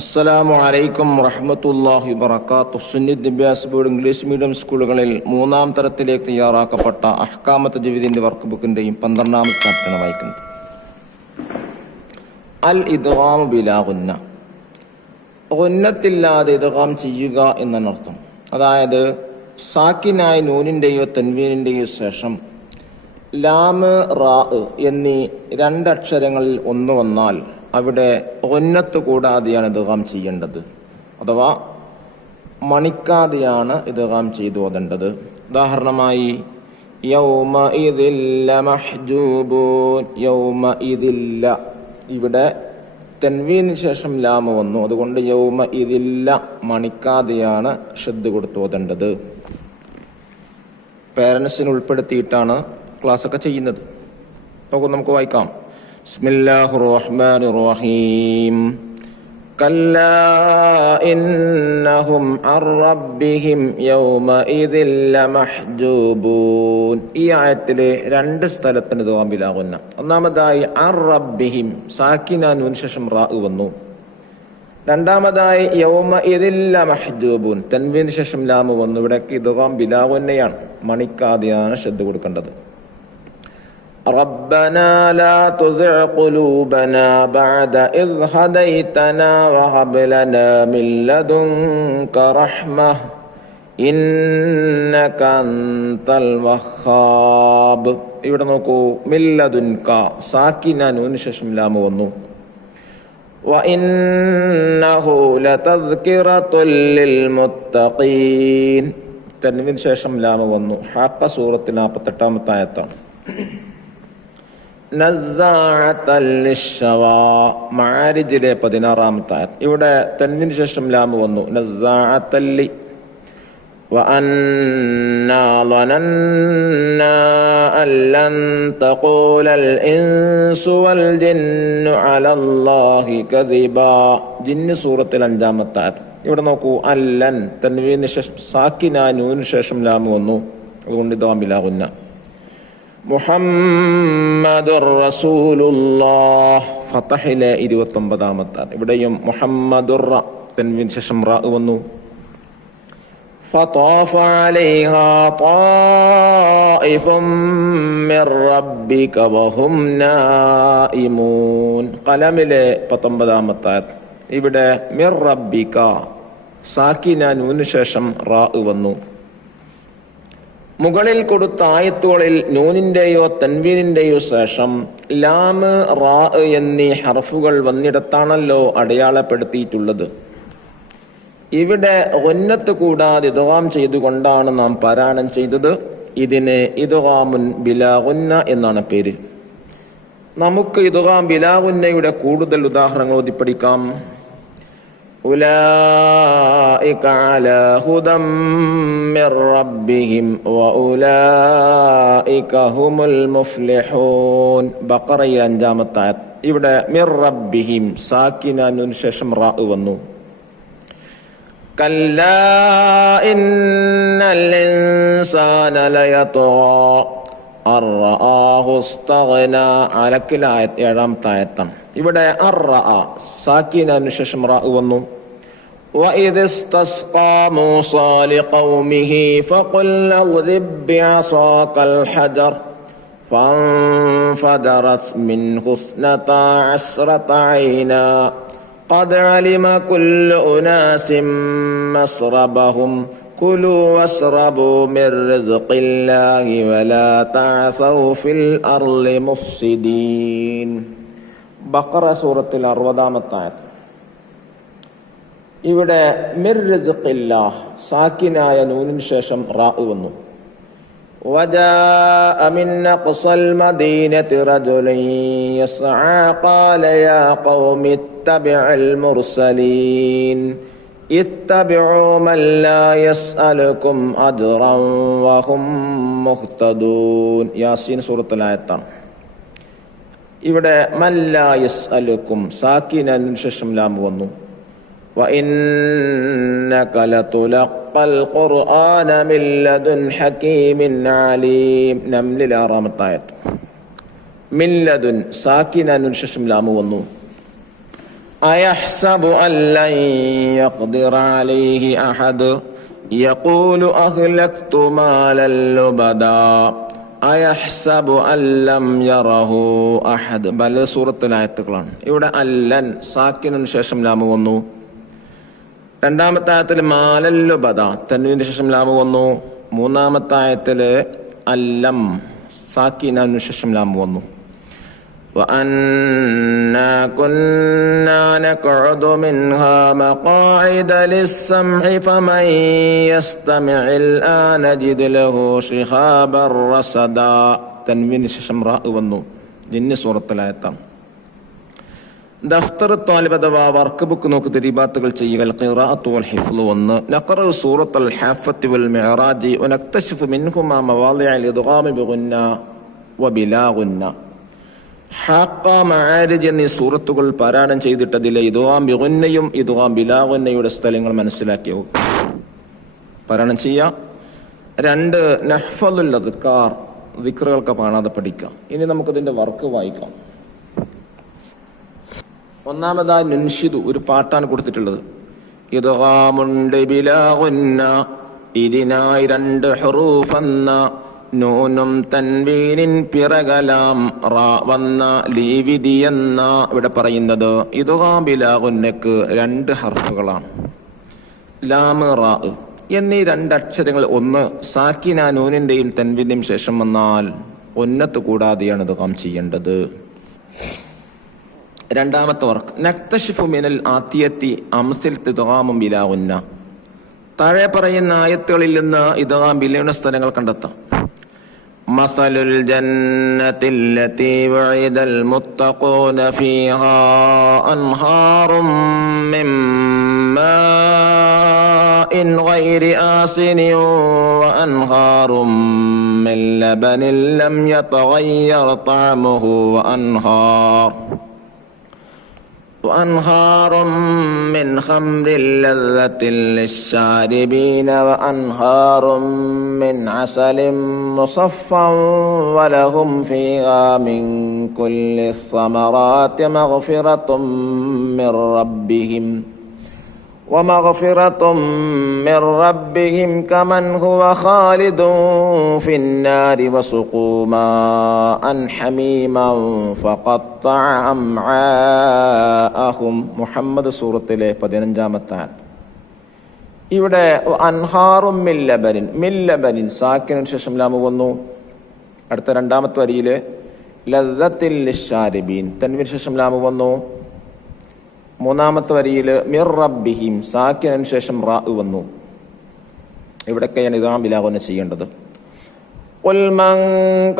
അസ്സലാമു അലൈക്കും വറഹ്മത്തുള്ളാഹി വബറകാതുഹു. സുന്നി വിദ്യാഭ്യാസ ബോർഡ് ഇംഗ്ലീഷ് മീഡിയം സ്കൂളുകളിൽ 3-ാം തരത്തിലേക്ക് തയ്യാറാക്കപ്പെട്ട അഹ്കാമത്ത് തജ്വീദിന്റെ വർക്ക് ബുക്കിന്റെയും 12-ാമത്തെ ചാപ്റ്ററാണ് വായിക്കുന്നത്. അൽ ഇദ്ഗാം ബിലാ ഗുന്ന, ഗുന്നത്തില്ലാതെ ഇദ്ഗാം ചെയ്യുക എന്നർത്ഥം. അതായത് സാക്കിനായ നൂനിന്റെയോ തൻവീനിന്റെയോ ശേഷം ലാമ് റാ എന്നീ രണ്ടക്ഷരങ്ങളിൽ ഒന്ന് വന്നാൽ അവിടെ ഗുന്നത്ത് കൂടാതെയാണ് ഇദ്ഗാം ചെയ്യേണ്ടത്, അഥവാ മണിക്കാതെയാണ് ഇദ്ഗാം ചെയ്തു ഓതേണ്ടത്. ഉദാഹരണമായി യൗമഇദിൽ ലമഹ്ജൂബൂൻ, യൗമഇദിൽ, ഇവിടെ തൻവീന് ശേഷം ലാമ് വന്നു, അതുകൊണ്ട് യൗമഇദിൽ മണിക്കാതെയാണ് ഷദ്ദ് കൊടുത്ത് ഓതേണ്ടത്. പേരൻസിന് ഉൾപ്പെടുത്തിയിട്ടാണ് ക്ലാസ്സൊക്കെ ചെയ്യുന്നത്. നമുക്ക് വായിക്കാം. ബിസ്മില്ലാഹിർ റഹ്മാനിർ റഹീം. കല്ലാ ഇന്നഹും അൻ റബ്ബിഹിം യൗമഇദിൽ ലമഹ്ജൂബൂൻ. ഈ ആയത്തിലെ രണ്ട് സ്ഥലത്തിന് ഇദ്ഗാം ബിലാ ഗുന്ന. ഒന്നാമതായി അൻ റബ്ബിഹിം, സാക്കിന നൂന് ശേഷം റാ വന്നു. രണ്ടാമതായി യൗമഇദിൽ ലമഹ്ജൂബൂൻ, തൻവീന് ശേഷം ലാമ് വന്നു. ഇവിടേക്ക് ഇദ്ഗാം ബിലാ ഗുന്നയാണ്, മണിക്കാതെയാണ് ശ്രദ്ധ കൊടുക്കേണ്ടത്. ربنا لا تزغ قلوبنا بعد إذ هديتنا وهب لنا من لدنك رحمة إنك أنت الوهاب. ഇവിടെ നോക്കൂ, മില്ലദുൻക, സാക്കിന നൂന് ശേഷം ലാമ് വന്നു. വഇന്നഹു ലതദ്കിറത്തുൽ ലിൽമുത്തഖീൻ, തൻവീന് ശേഷം ലാമ് വന്നു. ഹഖ സൂറത്തിൽ 48-ാമത്തെ ആയത്താണ്. നസ്സാഅത്തൻ ലിശ്ശവാ, മആരിജിലെ 16-ാമത്തെ ആയത്ത്. ഇവിടെ തൻവീന് ശേഷം ലാമ് വന്നു. നസ്സാഅത്തൻ ലി. വഅന്നാ ളനന്നാ അല്ലൻ തഖൂലൽ ഇൻസു വൽ ജിന്നു അലല്ലാഹി കദിബാ, ജിന്ന് സൂറത്തിൽ 5-ാമത്തെ ആയത്ത്. ഇവിടെ നോക്കൂ, അല്ലൻ, തൻവീന് ശേഷം സാക്കിന നൂന് ശേഷം ലാമ് വന്നു, അതുകൊണ്ട് ഇദ്ഗാം ബിലാ ഗുന്ന. മുഹമ്മദുർ റസൂലുള്ളാഹ്, ഫതഹിലെ 29-ാമത്തെ. ഇവിടെയും മുഹമ്മദുർ, തൻവീന് ശേഷം റാ വന്നു. ഫതാഫ അലൈഹാ ത്വായിഫും മിർ റബ്ബിക വഹും നായിമൂൻ, ഖലമിലെ 19-ാമത്തെ. ഇവിടെ മിർ റബ്ബിക, സാക്കിന നൂന് ശേഷം റാ വന്നു. മുകളിൽ കൊടുത്ത ആയത്തുകളിൽ നൂനിന്റെയോ തൻവീനിന്റെയോ ശേഷം ലാമ് റാ എന്നീ ഹർഫുകൾ വന്നിടത്താണല്ലോ അടയാളപ്പെടുത്തിയിട്ടുള്ളത്. ഇവിടെ ഗുന്നത്ത് കൂടാതെ ഇദ്ഗാം ചെയ്തുകൊണ്ടാണ് നാം പാരായണം ചെയ്തത്. ഇതിന് ഇദ്ഗാമുൻ ബിലാ ഗുന്ന എന്നാണ് പേര്. നമുക്ക് ഇദ്ഗാം ബിലാ ഗുന്നയുടെ കൂടുതൽ ഉദാഹരണങ്ങൾ ഓതി പഠിക്കാം. ഉലൈക അലാ ഹുദം മിർ റബ്ബിഹിം വഉലൈക ഹുമുൽ മുഫ്ലിഹൂൻ, ബഖറ 5-ാമത്തെ ആയത്ത്. ഇവിടെ മിർ റബ്ബിഹിം, സാക്കിന നൂന് ശേഷം റാ വന്നു. കല്ലാ ഇന്നൽ ഇൻസാന ലയത്ഗാ അർറആഹു ഇസ്തഗ്ന, അലക്കിലെ ആയത്ത് 7-ാമത്തെ ആയത്താണ്. ഇവിടെ അർറഅ, സാക്കിന നൂന് ശേഷം റാ വന്നു. വഇദ് ഇസ്തസ്ഖാ മൂസാ ലിഖൗമിഹി ഫഖുൽ അദ്രിബ് ബിഅസാകൽ ഹജർ ഫൻഫദറത് മിൻഹു ഇസ്നതാ അശ്റത ഐനാ ഖദ് അലിമ കുല്ലു ഉനാസിൻ മസ്റബഹും കുലൂ വസ്റബൂ മിർ റിസ്ഖില്ലാഹി വലാ തഅസൗ ഫിൽ അർളി മുഫ്സിദീൻ, ബഖറ സൂറത്തിൽ 60-ാമത്തെ ആയത്ത്. ഇവിടെ മിർ റിസ്ഖില്ലാഹ്, സാക്കിനായ നൂനിന് ശേഷം റാ വന്നു. വജാഅ മിൻ അഖ്സൽ മദീനതി റജുലുൻ യസ്ആ ഖാല യാ ഖൗമി ഇത്തബിഉൽ മുർസലീൻ ഇത്തബിഉ മൻ ലാ യസ്അലുകും അജ്റൻ വഹും മുഹ്തദൂൻ, യാസീൻ സൂറത്തുൽ ആയത്താണ്. ഇവിടെ മല്ലാ യസ്അലുക്കും, സാക്കിനന് ശേഷം ലാം വന്നു. വഇന്നക ലതുലഖൽ ഖുർആന മിൻ ലദുൻ ഹകീമിൻ അലീം, നംലിൽ 6-ാമത്തെ ആയത്ത്. മിൻ ലദുൻ, സാക്കിനന് ശേഷം ലാം വന്നു. അയഹ്സബു അല്ലൻ യഖ്ദിറ അലൈഹി അഹദ് യഖൂലു അഹ്ലക്തു മാലൻ ലുബദാ അയഹ്സബു അല്ലം യറഹു അഹദ്. പല സൂറത്തിലെ ആയത്തുകളാണ്. ഇവിടെ അല്ലൻ സാക്കിനു ശേഷം ലാമു വന്നു. രണ്ടാമത്തെ ആയത്തിൽ മാലൻ ലുബദ തൻവീനു ശേഷം ലാമു വന്നു. മൂന്നാമത്തെ ആയത്തിൽ അല്ലം സാക്കിനു ശേഷം ലാമു വന്നു. وَأَنَّا كُنَّا نَقْعُدُ مِنْهَا مَقَاعِدَ لِلسَّمْعِ فَمَنْ يَسْتَمِعِ الْآنَ يَجِدْ لَهُ شِهَابًا رَصَدًا. തൻവീനു ശേഷം റാ വന്നു. ജിന്ന് സൂറത്തിലായത്താണ്. ദഫ്തർ താലിബ് അഥവാ വർക്ക് ബുക്ക് നോക്കി തിരിബാത്തുകൾ ചെയ്യുക. ഖിറാഅത്തു വൽ ഹിഫ്ളു ഒന്ന് നഖറഉ സൂറത്തുൽ ഹാഫത്തി വൽ മിഅറാജി വനക്തശിഫു മിൻഹുമാ മവാളിഅൽ ഇദ്ഗാമി ബിഗുന്ന വബിലാ ഗുന്ന. ഹാഖ മആരിജ് എന്നീ സൂറത്തുകൾ പാരായണം ചെയ്തിട്ടതിലെ ഇദ്ഗാം ബിഗുന്നയും ഇദ്ഗാം ബിലാ ഗുന്നയുടെ സ്ഥലങ്ങൾ മനസ്സിലാക്കിയോ പാരായണം ചെയ്യാം. 2 നഹ്ഫളുൽ അദ്കാർ ദിക്റുകൾക്ക് കാണാതെ പഠിക്കാം. ഇനി നമുക്കതിന്റെ വർക്ക് വായിക്കാം. ഒന്നാമതായി നുൻഷിദു ഒരു പാട്ടാണ് കൊടുത്തിട്ടുള്ളത്. ഇദ്ഗാമുണ്ട് ബിലാ ഗുന്ന ഇതിനായി 2 ഹുറൂഫെന്ന നൂനും തൻവീനിൻ പിറകലാം റാ വന്ന ലീവിധി എന്ന ഇവിടെ പറയുന്നത് ഇദ്ഗാം ബിലാ ഗുന്നക്ക് 2 ഹർഫുകളാണ്. ലാം റാ എന്നീ 2 അക്ഷരങ്ങൾ ഒന്ന് സാക്കിന നൂനിന്റെയും തൻവീന്റെയും ശേഷം വന്നാൽ ഉന്നത്ത് കൂടാതെയാണ് ഇദ്ഗാം ചെയ്യേണ്ടത്. രണ്ടാമത്തെ വർക്ക് നക്തശിഫു മിനൽ ആത്തിയത്തി അംസിൽ ഇദ്ഗാമും ബിലാ ഗുന്ന. താഴെ പറയുന്ന ആയത്തുകളിൽ നിന്ന് ഇദ്ഗാം ബിലയുടെ സ്ഥലങ്ങൾ കണ്ടെത്താം. മസലുൽ ജന്നത്തില്ലതി വഇദൽ മുത്തഖൂന ഫീഹാ അൻഹാറും മിൻ മാഇൻ ഗൈരി ആസിനിൻ വഅൻഹാറും മിൻ ലബനിൻ ലം യതഗയ്യർ തഅമുഹു وأنهار من خمر لذة للشاربين وأنهار من عسل مصفى ولهم فيها من كل الثمرات ومغفرة من ربهم كمن هو خالد في النار وسقوا ماء حميما فقطع أمعاءهم. മുഹമ്മദ് സൂറത്തിലെ 15-ാമത്തെ ആയത്ത്. ഇവിടെ അൻഹാറും മില്ലബനിൻ സാക്കിനു ശേഷം ലാമു വന്നു. അടുത്ത 2ാമത്തെ വരിയിൽ ലദ്ദത്തിൽ ലിശ്ശാരിബീൻ തൻവീനു ശേഷം ലാമു വന്നു. 3ാമത്തെ വരിയിൽ മിർ റബ്ബിഹിം സാക്കിനു ശേഷം റാ വന്നു. ഇവിടൊക്കെയാണ് ഇദ്ഗാം ബിലാ ഗുന്ന ചെയ്യേണ്ടത്. ഖുൽ മൻ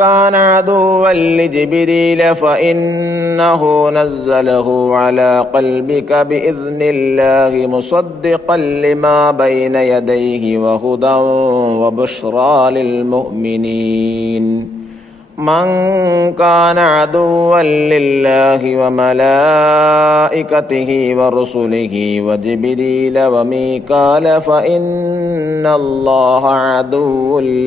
കാന അദുവ്വൻ ലിജിബ്രീല ഫഇന്നഹു നസ്സലഹു അലാ ഖൽബിക ബിഇദ്നില്ലാഹി മുസദ്ദിഖൻ ലിമാ ബൈന യദൈഹി വഹുദൻ വബുശ്റാ ലിൽ മുഅ്മിനീൻ. من كان عدوا لله وملائكته ورسله وجبريل وميكال فإن الله عدو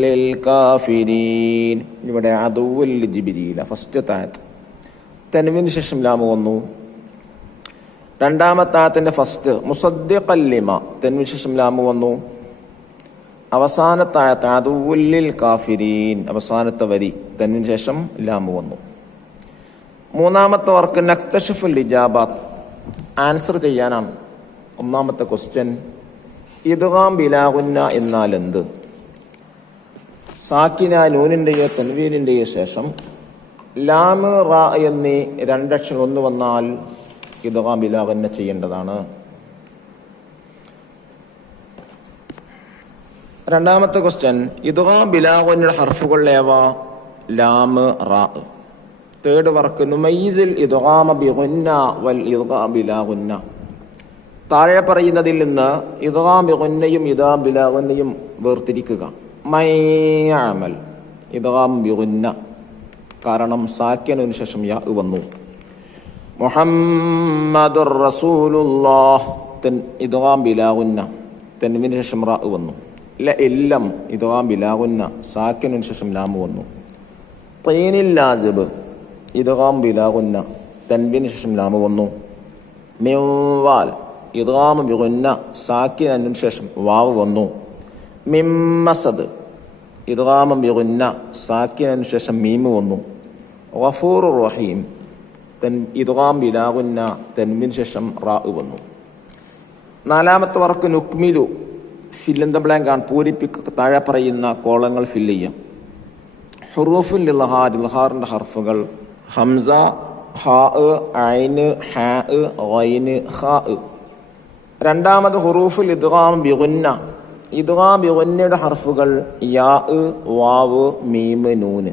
للكافرين. ഇവിടെ അദുവ്വുൽ ജിബ്രീല ഫസ്റ്റ് ആയത്ത് തൻവീനു ശേഷം ലാമു വന്നു. 2ാമത്തെ ആയത്തിന്റെ ഫസ്റ്റ് മുസദ്ദിഖൻ ലിമാ തൻവീനു ശേഷം ലാമു വന്നു. അവസാനത്തെ ആയത്ത് അദുവ്വുൽ ലിൽ കാഫിരീൻ അവസാനത്തെ വരി തൻവീനു ശേഷം ലാമു വന്നു. 3ാമത്തെ വർക്ക് നക്തശിഫുൽ ഇജാബാത്ത് ആൻസർ ചെയ്യാനാണ്. 1ാമത്തെ ക്വസ്റ്റ്യൻ ഇദ്ഗാം ബിലാ ഗുന്ന എന്നാൽ എന്ത്? സാക്കിന നൂനിന്റെയോ തൻവീനിന്റെയോ ശേഷം ലാം റാ എന്നീ 2 അക്ഷരം ഒന്ന് വന്നാൽ ഇദ്ഗാം ബിലാ ഗുന്ന ചെയ്യേണ്ടതാണ്. 2ാമത്തെ ക്വസ്റ്റ്യൻ ഇദ്ഗാം ബിലാ ഗുന്നയുടെ ഹർഫുകൾ ഏവ? ലാം റാ. 3rd വർക്ക് നുമയ്യിസുൽ ഇദ്ഗാമ ബിഗുന്ന വൽ ഇദ്ഗാം ബിലാ ഗുന്ന. താഴെ പറയുന്നതിൽ നിന്ന് ഇദ്ഗാം ബിഗുന്നയും ഇദ്ഗാം ബിലാ ഗുന്നയും വേർതിരിക്കുക. മയ്യഅമൽ ഇദ്ഗാം ബിഗുന്ന കാരണം സാക്കിനു ശേഷം യാ വന്നു. മുഹമ്മദുർ റസൂലുള്ളാഹ് ഇദ്ഗാം ബിലാ ഗുന്ന തൻവീനു ശേഷം റാ വന്നു. ഇല്ലം ഇദ്ഗാം ബിലാ ഗുന്ന സാക്കിനു ശേഷം ലാമു വന്നു. ഖീനിൽ ലാസിബ് ഇദ്ഗാം ബിലാ ഗുന്ന തൻവീനു ശേഷം ലാമു വന്നു. മിംവാൽ ഇദ്ഗാം ബിഗുന്ന സാക്കിനു ശേഷം വാവ് വന്നു. മിമ്മസദ് ഇദ്ഗാം ബിഗുന്ന സാക്കിനു ശേഷം മീമ് വന്നു. ഗഫൂറുർ റഹീം ഇദ്ഗാം ബിലാ ഗുന്ന തൻവീനു ശേഷം റാ വന്നു. നാലാമത്തെ വർക്ക് നുക്മിലു ഫിൽ ഇൻ ദ ബ്ലാങ്ക് ആണ്. പൂരിപ്പിക്കുക, താഴെ പറയുന്ന കോളങ്ങൾ ഫില്ല് ചെയ്യാം. ഹുറൂഫുൽ ഇൽഹാർ ഇൽഹാറിന്റെ ഹർഫുകൾ ഹംസ, ഹാ, ഐന്, ഹാ, ഗൈന്, ഖാ. രണ്ടാമത് ഹുറൂഫുൽ ഇദ്ഗാം ബിഗുന്ന ഇദ്ഗാം ബിഗുന്നയുടെ ഹർഫുകൾ യാ, വാവ്, മീം, നൂന്.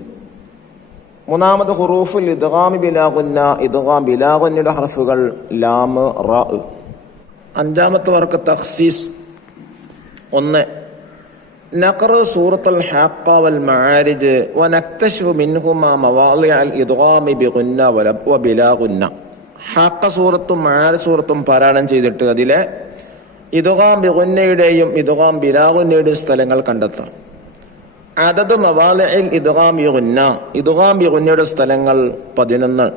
മൂന്നാമത് ഹുറൂഫുൽ ഇദ്ഗാം ബിലാ ഗുന്ന ഇദ്ഗാം ബിലാ ഗുന്നയുടെ ഹർഫുകൾ ലാം, റാ. അഞ്ചാമത്തെ വർക്ക് തഖ്സീസ്. 1. നഖറ സൂറത്തുൽ ഹാഖ വൽ മആരിജ് വനക്തശിഫു മിൻഹുമാ മവാളിഅൽ ഇദ്ഗാം ബിഗുന്ന വബിലാ ഗുന്ന. ഹാഖ സൂറത്തും മആരിജ് സൂറത്തും പാരായണം ചെയ്തിട്ട് അതിലെ ഇദ്ഗാം ബിഗുന്നയുടെയും ഇദ്ഗാം ബിലാ ഗുന്നയുടെയും സ്ഥലങ്ങൾ കണ്ടെത്താം. അദദു മവാളിഇൽ ഇദ്ഗാം ബിഗുന്ന ഇദ്ഗാം ബിഗുന്നയുടെ സ്ഥലങ്ങൾ 11.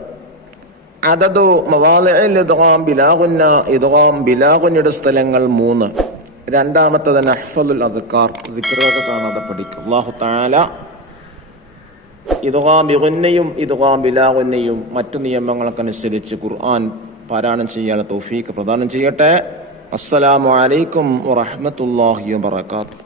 അദദു മവാളിഇൽ ഇദ്ഗാം ബിലാ ഗുന്ന ഇദ്ഗാം ബിലാ ഗുന്നയുടെ സ്ഥലങ്ങൾ 3. രണ്ടാമത്തത് നഹ്ഫദുൽ അദ്കാർ ദിക്റുകളൊക്കെ കാണാതെ പഠിക്കും. അല്ലാഹു തആല ഇദ്ഗാം ബിഗുന്നയും ഇദ്ഗാം ബിലാ ഗുന്നയും മറ്റു നിയമങ്ങൾക്കനുസരിച്ച് ഖുർആൻ പാരായണം ചെയ്യാനുള്ള തൗഫീഖ് പ്രദാനം ചെയ്യട്ടെ. അസ്സലാമു അലൈക്കും വറഹ്മത്തുള്ളാഹി വബറകാതുഹു.